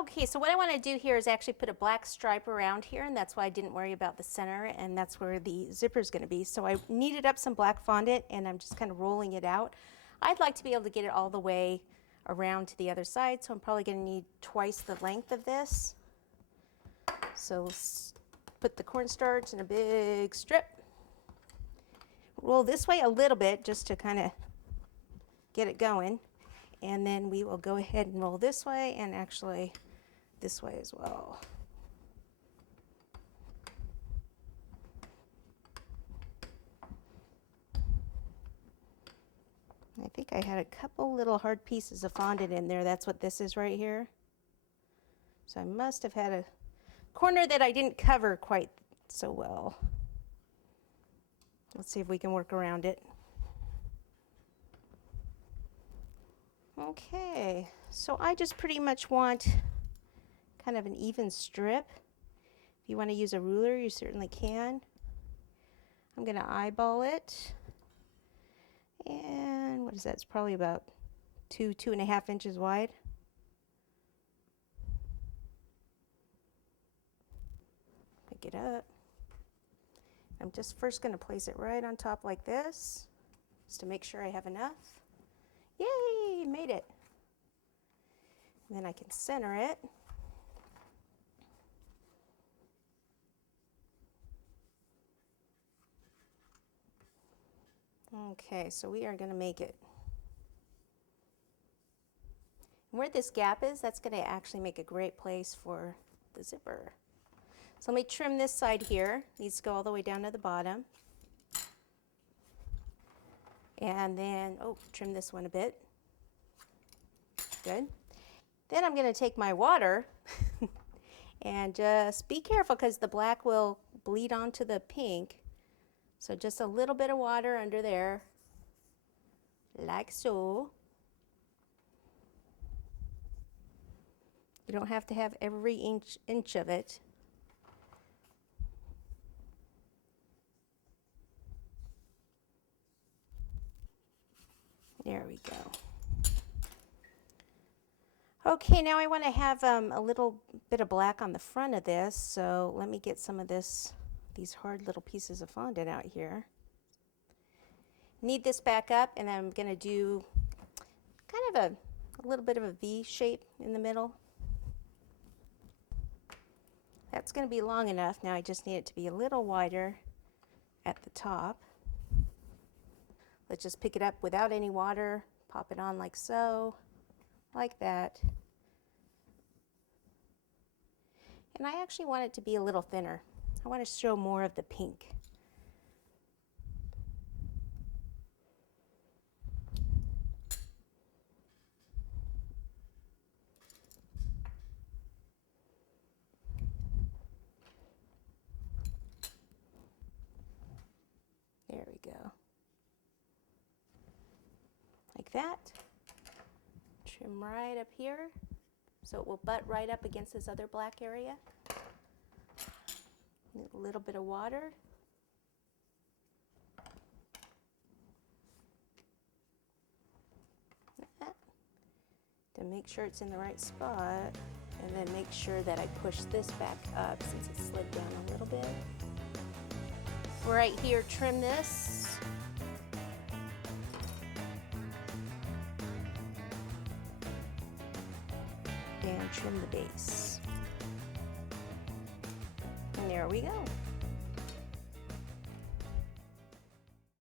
Okay, so what I want to do here is actually put a black stripe around here, and that's why I didn't worry about the center, and that's where the zipper is going to be. So I kneaded up some black fondant, and I'm just kind of rolling it out. I'd like to be able to get it all the way around to the other side, so I'm probably going to need twice the length of this. So let's put the cornstarch in a big strip. Roll this way a little bit just to kind of get it going. And then we will go ahead and roll this way and actually this way as well. I think I had a couple little hard pieces of fondant in there. That's what this is right here. So I must have had a corner that I didn't cover quite so well. Let's see if we can work around it. Okay, so I just pretty much want kind of an even strip. If you want to use a ruler, you certainly can. I'm going to eyeball it. And what is that? It's probably about 2.5 inches wide. Pick it up. I'm just first going to place it right on top like this, just to make sure I have enough. Yay, made it. And then I can center it. Okay, so we are going to make it. Where this gap is, that's going to actually make a great place for the zipper. So let me trim this side here. It needs to go all the way down to the bottom. And then, oh, trim this one a bit. Good. Then I'm going to take my water and just be careful because the black will bleed onto the pink. So just a little bit of water under there, like so. You don't have to have every inch of it. There we go. Okay, now I want to have a little bit of black on the front of this, so let me get some of these hard little pieces of fondant out here. Knead this back up, and I'm going to do kind of a little bit of a V shape in the middle. That's going to be long enough. Now I just need it to be a little wider at the top. Let's just pick it up without any water, pop it on like so, like that. And I actually want it to be a little thinner. I want to show more of the pink. There we go. Like that. Trim right up here so it will butt right up against this other black area. A little bit of water. Like that. To make sure it's in the right spot, and then make sure that I push this back up since it slid down a little bit. Right here, trim this. And trim the base. And there we go.